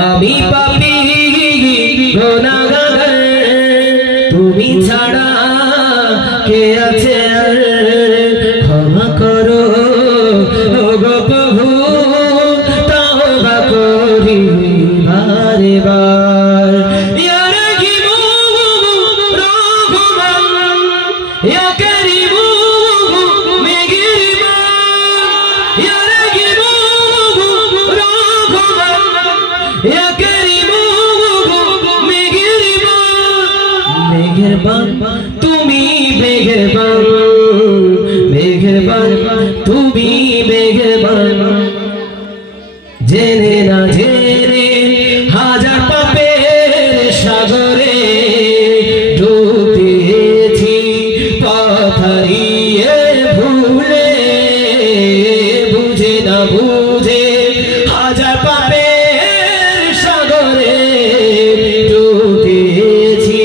আমি পাপী গুনাহগার, তুমি ছাড়া কে আছে আর? ক্ষমা করো ওগো প্রভু, তওবা করি বারে বার। ইয়া রাহিমু রহমান, ইয়া কারীমু মেহেরবান, ইয়া রাহিমু রহমান, ইয়া কারীমু মেহেরবান, তুমি মেহেরবান, মেহেরবান তুমি মেহেরবান। জেনে না জেনে হাজার পাপের সাগরে ডুব দিয়েছি, পথ হারিয়ে ভুলে, বুঝে না বুঝে হাজার পাপের সাগরে ডুব দিয়েছি,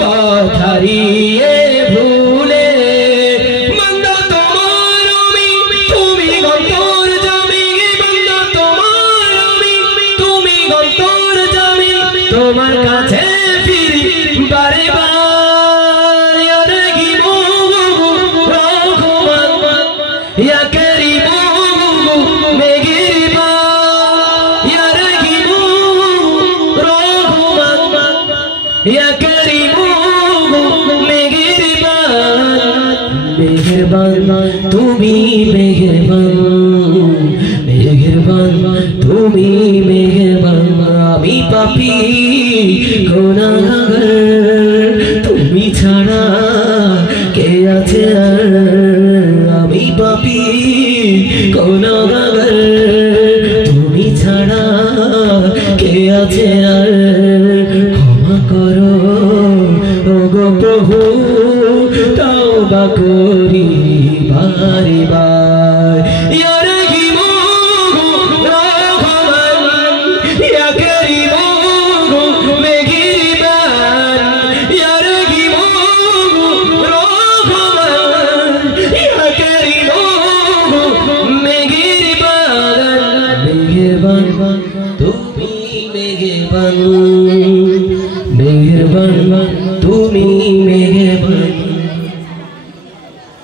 পথ হারিয়ে ভুলে। বান্দা তোমার আমি, তুমি গন্তর জামি, বান্দা তোমার আমি, তুমি গন্তর জামি, তোমার কাছে ফিরি বারে বার। ইয়া রাহিমু রহমান, ইয়া কারীমু মেহেরবান, ইয়া রাহিমু রহমান, ইয়া কারীমু মেহেরবান, তুমি মেহেরবান, মেহেরবান তুমি মেহেরবান। আমি পাপী গুনাহগার, তুমি ছাড়া কে আছে আর? আমি পাপী গুনাহগার, তুমি ছাড়া কে আছে আর? ক্ষমা করো ওগো প্রভু, তওবা করি বারে বার। ইয়া রাহিমু রহমান, ইয়া কারীমু মেহেরবান, ইয়া রাহিমু রহমান, ইয়া কারীমু মেহেরবান, মেহেরবান তুমি মেহেরবান, মেহেরবান তুমি মেহেরবান।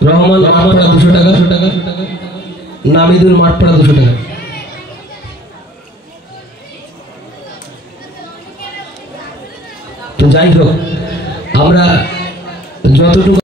রহমান মাঠপাড়া 200 টাকা, নামিদুল মাঠপাড়া 200 টাকা। তো যাই হোক, আমরা যতটুকু